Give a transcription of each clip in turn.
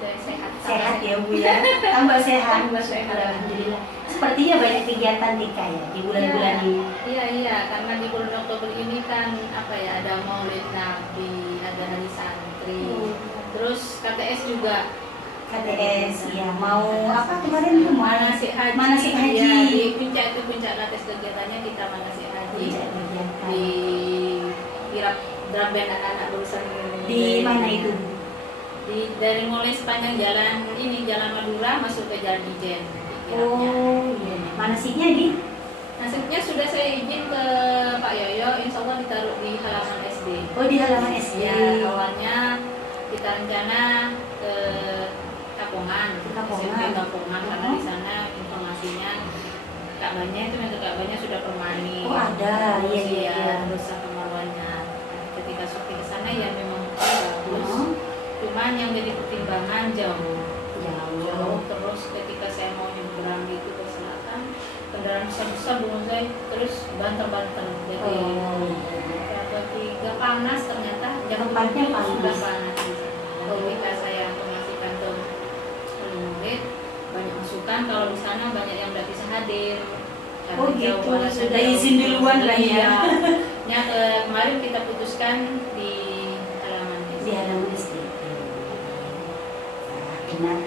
sehat. Sehat ya Bu ya, tambah sehat. Tambah sehat. Alhamdulillah. Sepertinya banyak kegiatan TK ya di bulan-bulan ini. Iya, karena di bulan Oktober ini kan ada Maulid Nabi, ada Hari Santri, terus KTS juga. KTS ya, mau apa kemarin tuh mau manasik haji. Manasik haji. Ya, di puncak KTS kegiatannya kita manasik haji. Di kirap drum band anak-anak berusaha di mana itu? Dari mulai sepanjang jalan Madura masuk ke Jalan Ijen. Oh, iya. Manasiknya di? Nasiknya sudah saya izin ke Pak Yoyo, insya Allah ditaruh di halaman SD. Oh, di halaman SD. Ya, awalnya kita rencana ke Kapongan, SMP Kapongan, karena di sana informasinya Ka'bahnya sudah permani. Oh, ada. Iya. Terus Marwahnya. Ketika sampai ke sana ya memang bagus. Cuman yang jadi pertimbangan jauh. Terus ketika saya mau nyebrang itu ke selatan, kendaraan besar menurut saya terus banter-banter. Jadi ketika panas ternyata tempatnya sudah panas. Ketika saya informasikan ke murid, banyak masukan kalau di sana banyak yang tidak bisa hadir. Oh gitu, sudah izin duluan lah ya. Kemarin kita putuskan di halaman SD. Benar,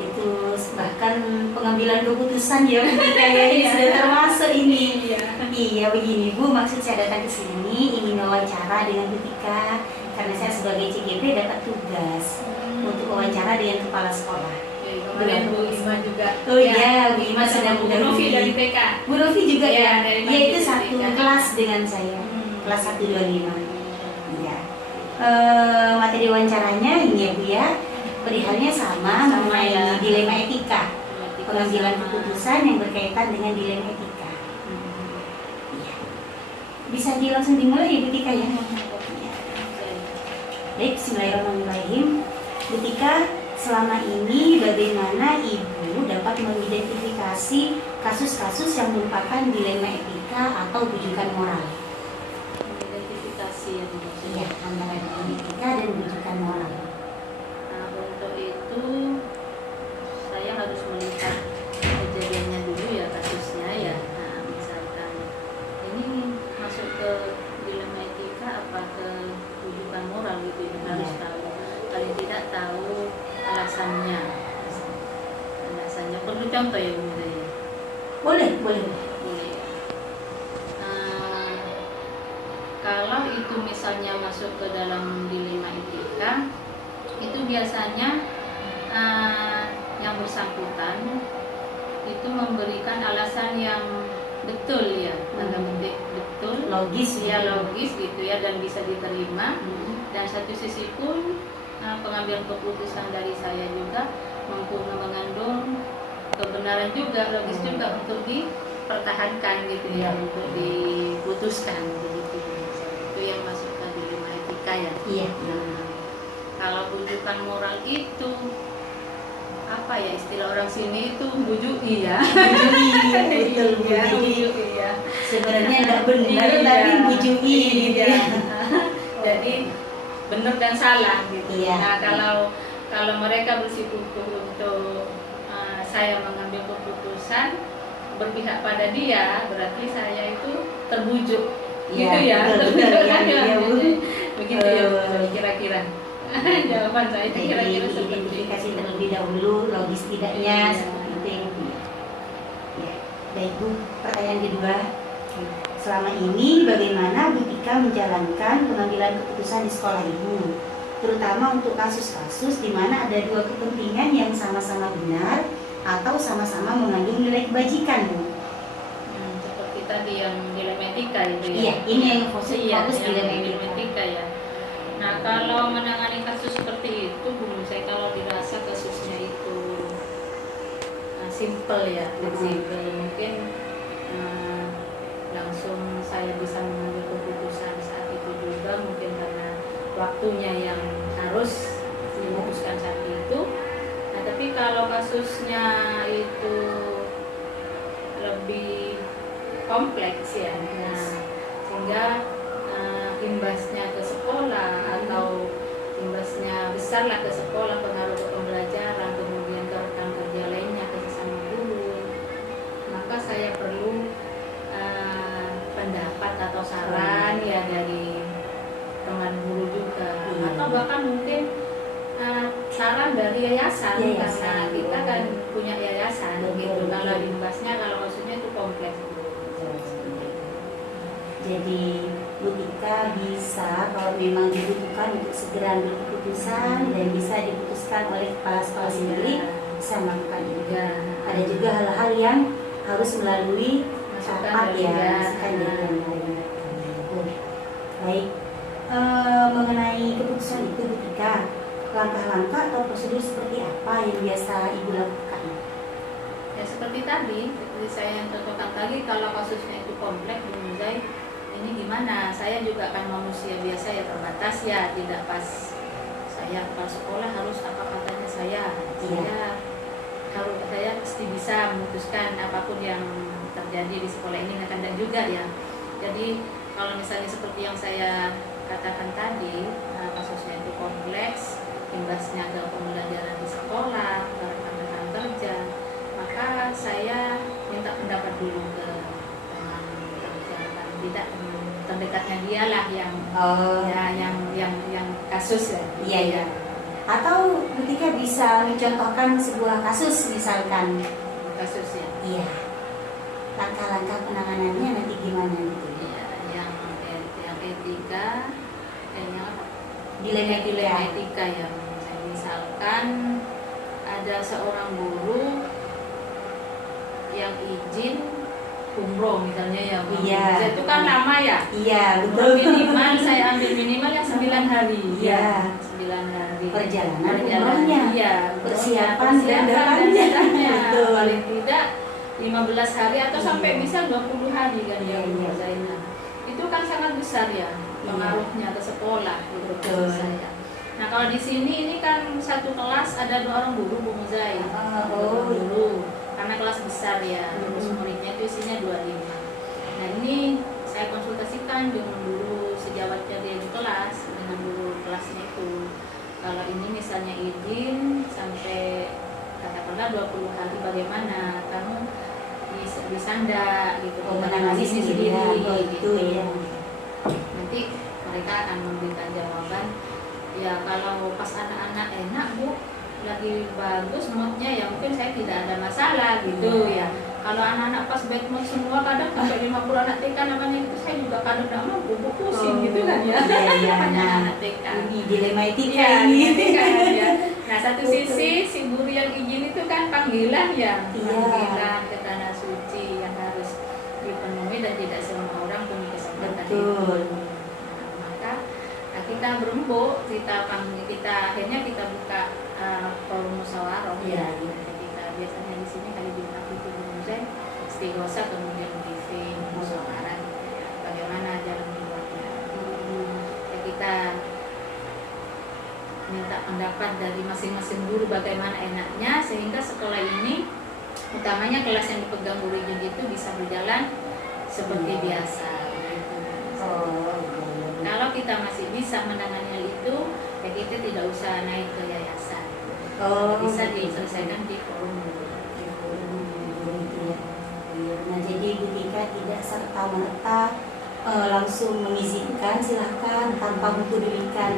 itu bahkan pengambilan keputusan ya kayaknya sudah termasuk ini. Iya begini Bu, maksud saya datang ke sini ingin wawancara dengan Bu Tika karena saya sebagai CGP dapat tugas untuk wawancara dengan kepala sekolah. Kemudian Bu Ima juga. Oh iya, Bu Ima sedang Bu Novi dari TK. Bu Novi juga ya. Dia itu satu kelas dengan saya, kelas 125. Iya. Materi wawancaranya ini ya Bu ya. Perihalnya sama mengenai dilema etika, pengambilan keputusan yang berkaitan dengan dilema etika. Iya. Bisa langsung dimulai ya Bu Tika ya. Baik, bismillahirrahmanirrahim. Bu Tika, selama ini bagaimana Ibu dapat mengidentifikasi kasus-kasus yang merupakan dilema etika atau bujukan moral? Mengidentifikasi yang iya, antara dilema etika dan bujukan moral. Untuk itu saya harus melihat kejadiannya dulu ya, kasusnya ya. Misalkan ini masuk ke dilema etika apa ke rujukan moral gitu ya, harus tahu. Paling tidak tahu alasannya. Perlu contoh ya Bu ya? Boleh. Kalau itu misalnya masuk ke dalam dilema etika, itu biasanya yang bersangkutan itu memberikan alasan yang betul ya, tanda petik betul, logis gitu ya, dan bisa diterima. Dan satu sisi pun pengambilan keputusan dari saya juga mengandung kebenaran juga, logis juga untuk dipertahankan gitu ya, untuk diputuskan begitu. Itu yang masuk ke dilema etika ya. Iya. Kalau bujukan moral itu apa ya, istilah orang sini itu bujui ya. Betul ya. Sebenarnya tidak benar tapi bujui gitu ya. Jadi benar dan salah gitu. Iya. Nah, kalau mereka bersikukuh untuk saya mengambil keputusan berpihak pada dia, berarti saya itu terbujuk. Gitu ya. Begitu ya kira-kira. Jawaban saya kira-kira seperti identifikasi terlebih dahulu, logis tidaknya seperti itu ya Bu. Ya, baik Bu. Pertanyaan kedua, selama ini bagaimana Bu Tika menjalankan pengambilan keputusan di sekolah Ibu, terutama untuk kasus-kasus di mana ada dua kepentingan yang sama-sama benar atau sama-sama mengandung nilai kebajikan Bu? Seperti tadi yang dilema etika itu ya. Iya, ini yang fokus dilema etika ya. Nah, kalau menangani kasus seperti itu, Bu, saya kalau dirasa kasusnya itu simple ya, fleksibel, mungkin langsung saya bisa mengambil keputusan saat itu juga, mungkin karena waktunya yang harus diputuskan saat itu. Nah, tapi kalau kasusnya itu lebih kompleks ya, nah, sehingga imbasnya ke sekolah atau imbasnya besar lah ke sekolah, pengaruh ke pembelajaran dari yayasan, Yayasan. karena kita kan punya yayasan Betul, gitu. betul. Kalau imbasnya, kalau maksudnya itu kompleks. Jadi Bu Tika bisa kalau memang dibutuhkan untuk segera ambil keputusan dan bisa diputuskan oleh kepala sekolah sendiri, bisa melakukan itu. Ya. Ada juga hal-hal yang harus melalui Masukan rapat dari ya, ya. masukan dari yang lain. Baik, mengenai keputusan itu Bu Tika, langkah-langkah atau prosedur seperti apa yang biasa Ibu lakukan? Ya seperti tadi, seperti saya yang contohkan tadi, kalau kasusnya itu kompleks, Bu Muzai, ini gimana? Saya juga kan manusia biasa ya, terbatas ya, tidak pas saya kepala sekolah harus apa katanya saya pasti bisa memutuskan apapun yang terjadi di sekolah ini, kadang juga ya. Jadi kalau misalnya seperti yang saya katakan tadi, kasusnya itu kompleks, imbasnya ke pembelajaran di sekolah, ke rekan-rekan kerja, maka saya minta pendapat dulu ke teman kerja, paling tidak terdekatnya dia lah yang yang kasus ya. Iya, iya. Atau ketika bisa mencontohkan sebuah kasus misalkan. Kasus ya. Iya. Langkah-langkah penanganannya nanti gimana gitu? Iya, yang etika, yang apa? Dilema Etika ya. Misalkan ada seorang guru yang izin umroh misalnya ya, Iya. itu kan lama ya. Iya, betul. Minimal saya ambil minimal yang 9 hari. Iya. 9 hari. Perjalanan umrohnya. Iya. Persiapan dan dan datangnya. Betul. Paling tidak 15 hari atau sampai bisa 20 hari kan Iya, ya, iya. Bu Zainah. Itu kan sangat besar ya pengaruhnya ke sekolah gitu. Betul. Saya. Nah kalau di sini ini kan satu kelas ada 2 orang guru, Bu Muzai. Guru. Karena kelas besar ya, terus muridnya itu isinya 25. Nah ini saya konsultasikan dengan guru sejawatnya dia di kelas, dengan guru kelasnya itu. Kalau ini misalnya izin sampai katakanlah 20 hari, bagaimana kamu bisa ndak gitu, menangani sendiri gitu ya. Nanti mereka akan memberikan jawaban. Ya kalau pas anak-anak enak Bu, lagi bagus moodnya ya mungkin saya tidak ada masalah gitu ya. Kalau anak-anak pas bad mood semua, kadang sampai 50 anak TK namanya itu, saya juga kadang tidak mampu, pusing gitu kan ya. Iya, anak TK. Ini dilema etika Iya, ini. etika kan ya. Nah satu sisi si guru yang izin itu kan panggilan ya, panggilan ke tanah suci yang harus dipenuhi dan tidak semua orang punya kesempatan itu. Maka kita berembuk, kita akhirnya kita buka forum musyawarah ya. Kita biasanya di sini kali Jumat itu kemudian istighosa, kemudian briefing musyawarah gitu ya. Bagaimana jalan keluarnya. Ya, kita minta pendapat dari masing-masing guru bagaimana enaknya sehingga sekolah ini, utamanya kelas yang dipegang guru izin itu bisa berjalan seperti biasa. Gitu. Kalau kita masih bisa menangani hal itu, ya kita tidak usah naik ke yayasan. Bisa diselesaikan di forum dulu. Nah jadi Bu Tika tidak serta-merta langsung mengizinkan silahkan tanpa mempedulikan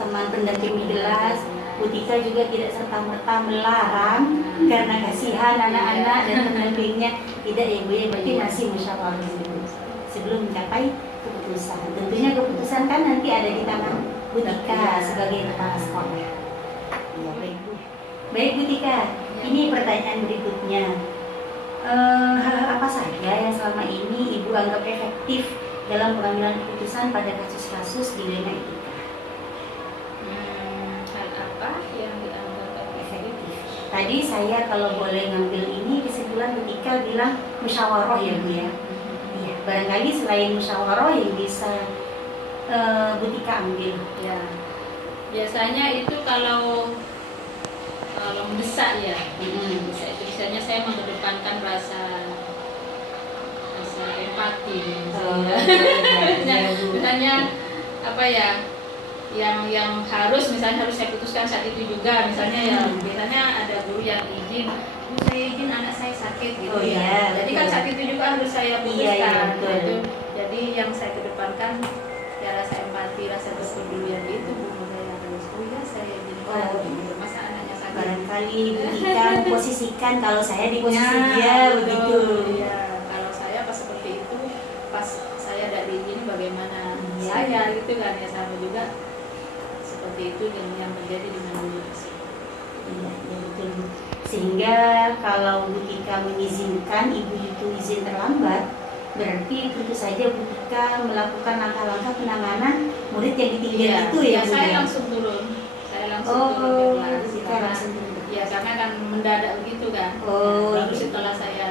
teman pendamping di kelas. Bu Tika juga tidak serta-merta melarang karena kasihan anak-anak dan pendampingnya. Tidak ya Bu ya, berarti masih musyawarah dulu sebelum mencapai keputusan. Tentunya keputusan kan nanti ada di tangan Bu Tika sebagai kepala sekolah. Ya, baik Bu. Baik Bu Tika, ini pertanyaan berikutnya. Hal-hal apa saja yang selama ini Ibu anggap efektif dalam pengambilan keputusan pada kasus-kasus dilema etika? Hal apa yang dianggap efektif? Tadi saya kalau boleh ngambil ini kesimpulan Bu Tika bilang musyawarah ya Bu ya. Iya, barangkali selain musyawarah yang bisa Bu Tika ambil. Ya, biasanya itu kalau mendesak ya, mendesak itu biasanya saya mengedepankan rasa empati. Misalnya apa ya, yang harus misalnya harus saya putuskan saat itu juga, misalnya ya biasanya ada guru yang izin, Bu saya izin anak saya sakit gitu ya. Jadi kan saat itu juga harus saya putuskan. Gitu. Jadi yang saya kedepankan ya rasa empati, rasa kepedulian itu Bu, saya harus saya izinkan gitu. Masa anaknya barangkali Bu Tika memposisikan kalau saya di posisi Ya, dia betul. begitu. Ya, kalau saya pas seperti itu, pas saya ada di sini bagaimana Iya. saya gitu kan ya, sama juga seperti itu yang terjadi dengan dulu. Iya, ya betul Bu. Sehingga kalau Bu Tika mengizinkan ibu itu izin terlambat, berarti tentu saja Bu Tika melakukan langkah-langkah penanganan murid yang ditinggal itu ya Bu saya ya? langsung turun. Saya langsung turun ke kelas. Bu Tika Karena- langsung turun. Ya karena kan mendadak begitu kan. Oh, Baru iya. setelah saya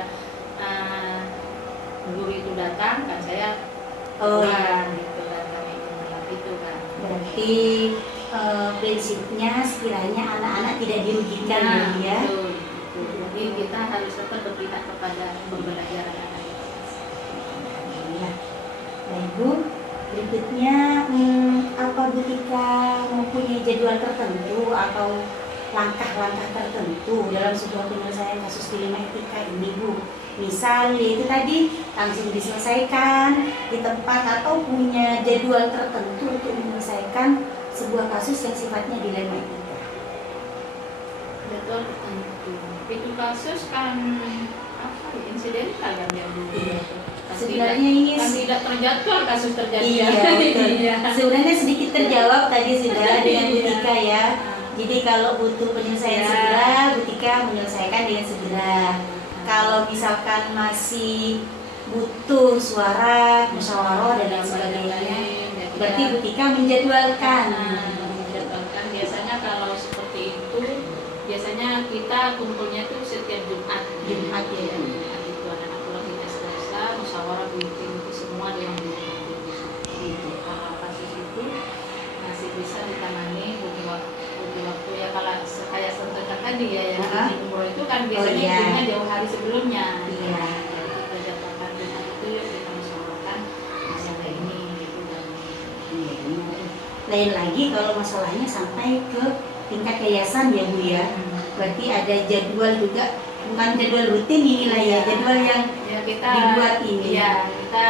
guru itu datang kan saya Oh, keluar iya. gitu kan, kami itu kan. Berarti prinsipnya sekiranya anak-anak tidak dirugikan ya. Betul, betul. Jadi kita harus tetap berpihak kepada pembelajaran anak. Ya. Baik Bu, berikutnya apa Bu Tika mempunyai jadwal tertentu atau langkah-langkah tertentu dalam sebuah penyelesaian kasus dilema etika ini Bu? Misal itu tadi langsung diselesaikan di tempat atau punya jadwal tertentu untuk menyelesaikan sebuah kasus yang sifatnya dilema etika. Betul, tentu. Itu kasus kan apa ya, insidental kan ya Bu? Iya. Kan Sebenarnya tidak- ini kan tidak terjadwal kasus terjadi. Iya, betul. Iya. Sebenarnya sedikit terjawab tadi sudah dengan Bu Iya. Tika ya. Jadi kalau butuh penyelesaian Ya. segera, Bu Tika menyelesaikan dengan segera. Kalau misalkan masih butuh suara, musyawarah dan lain sebagainya, berarti Bu Tika menjadwalkan. Menjadwalkan. Biasanya kalau seperti itu, biasanya kita kumpulnya itu setiap Jumat. Jumat ya. Jumat itu anak-anak pulang kita selesai, musyawarah bikin itu semua di yang itu. Kalau kasus itu masih bisa ditangani butuh waktu ya, kalau kayak contohnya tadi ya yang Hah? di umroh itu kan biasanya iya. izinnya jauh hari sebelumnya. Iya. Kita jadwalkan Jumat itu ya kita musyawarahkan masalah ini gitu dan Iya, benar. Lain lagi kalau masalahnya sampai ke tingkat yayasan ya Bu ya. Berarti ada jadwal juga, bukan jadwal rutin inilah ya, jadwal yang ya kita dibuat ini. ya kita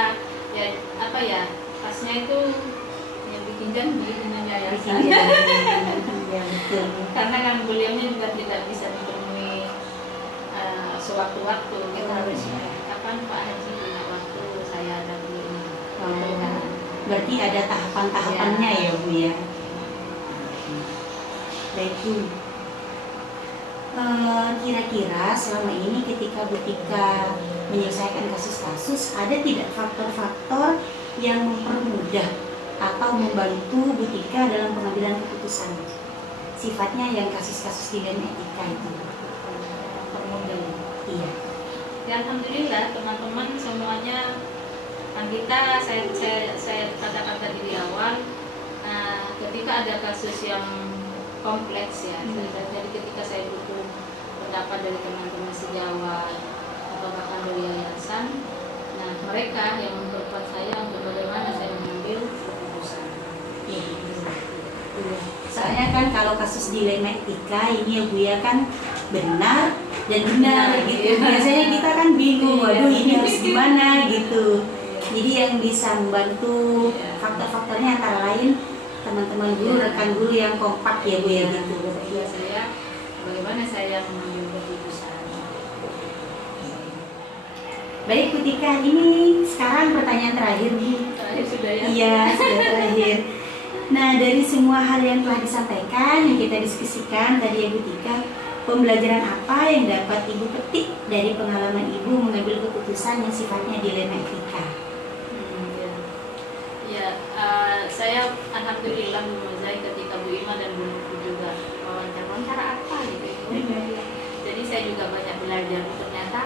ya apa ya pasnya itu ya bikin janji dengan yayasan. Iya, iya, betul. Karena kan beliaunya juga tidak bisa memenuhi sewaktu-waktu, kita harus kapan Pak Haji punya waktu saya ada dulu ini. Gitu kan. Berarti ada tahapan-tahapannya ya Bu ya. Baik Bu. Kira-kira selama ini ketika Bu Tika menyelesaikan kasus-kasus, ada tidak faktor-faktor yang mempermudah atau membantu Bu Tika dalam pengambilan keputusan? Sifatnya yang kasus-kasus dilema etika itu. Permudah. Iya. Ya alhamdulillah teman-teman semuanya kan kita saya katakan tadi di awal ketika ada kasus yang kompleks ya, jadi ketika saya butuh pendapat dari teman-teman sejawat atau bahkan dari yayasan, nah mereka yang memperkuat saya untuk bagaimana saya mengambil keputusan. Iya. Soalnya kan kalau kasus dilema etika ini ya Bu ya kan benar dan benar gitu. Biasanya kita kan bingung, waduh ini harus gimana gitu. Jadi yang bisa membantu faktor-faktornya antara lain teman-teman guru, rekan guru yang kompak ya Bu ya gitu. Ya saya bagaimana saya mengambil keputusan. Baik Bu Tika, ini sekarang pertanyaan terakhir nih. Terakhir sudah ya. Iya, sudah terakhir. Nah, dari semua hal yang telah disampaikan, yang kita diskusikan tadi ya Bu Tika, pembelajaran apa yang dapat Ibu petik dari pengalaman Ibu mengambil keputusan yang sifatnya dilema etika? Saya alhamdulillah Bu Mozai ketika Bu Ima dan Bu Nuku juga wawancara apa gitu. Jadi saya juga banyak belajar, ternyata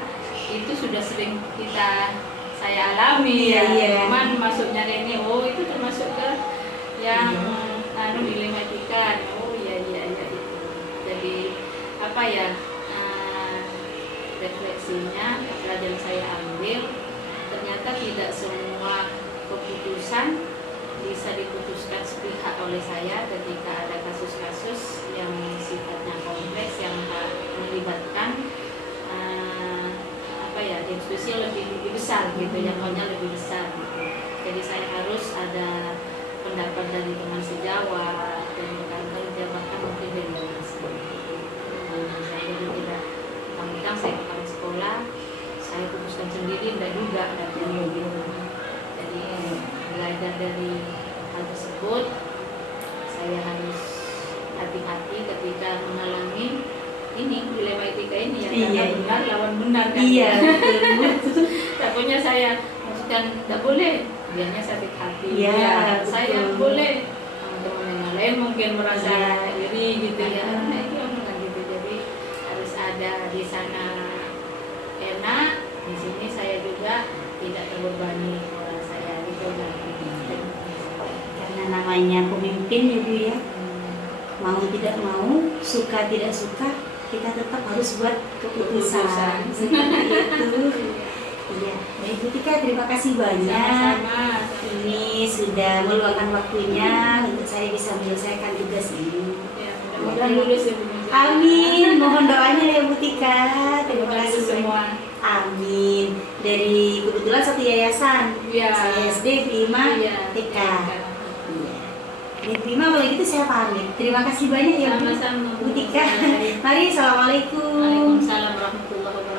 itu sudah sering saya alami Iya, ya. iya. Cuman masuknya ini, oh itu termasuk ke yang dilema etika. Oh iya itu. Jadi apa ya refleksinya pelajaran saya ambil, ternyata tidak semua keputusan bisa diputuskan sepihak oleh saya ketika ada kasus-kasus yang sifatnya kompleks yang melibatkan institusi yang lebih besar gitu, jangkauannya lebih besar gitu. Jadi saya harus ada pendapat dari teman sejawat dan rekan kerja bahkan mungkin dari yayasan. saya putuskan sendiri, enggak juga katanya gitu. Jadi belajar dari hal tersebut, saya harus hati-hati ketika mengalami ini dilema etika ini yang Iya. kata benar lawan benar kan. Iya, betul. Takutnya saya maksudkan tidak boleh, dianya sakit hati. Iya, Ya, betul. saya boleh. Teman yang lain mungkin merasa Iya. iri gitu ya. Iya. Nah, itu omongan gitu. Jadi harus ada di sana enak, di sini saya juga tidak terbebani orang saya gitu kan. Karena namanya pemimpin ya Bu ya, mau tidak mau, suka tidak suka, kita tetap harus buat keputusan. Keputusan. Seperti itu. Iya, baik Bu Tika, terima kasih banyak. Sama-sama. Ini sudah meluangkan waktunya untuk saya bisa menyelesaikan tugas ini. Ya, mudah-mudahan lulus ya Bu. Amin, mohon doanya ya Bu Tika. Terima Terima kasih kasih semua. Amin. Dari kebetulan satu yayasan. Iya. Saya SD Bima Iya. TK. Iya. Baik Bima, kalau gitu saya pamit. Terima kasih banyak ya Bu. Sama-sama Bu Tika. Mari, assalamualaikum. Waalaikumsalam warahmatullahi wabarakatuh.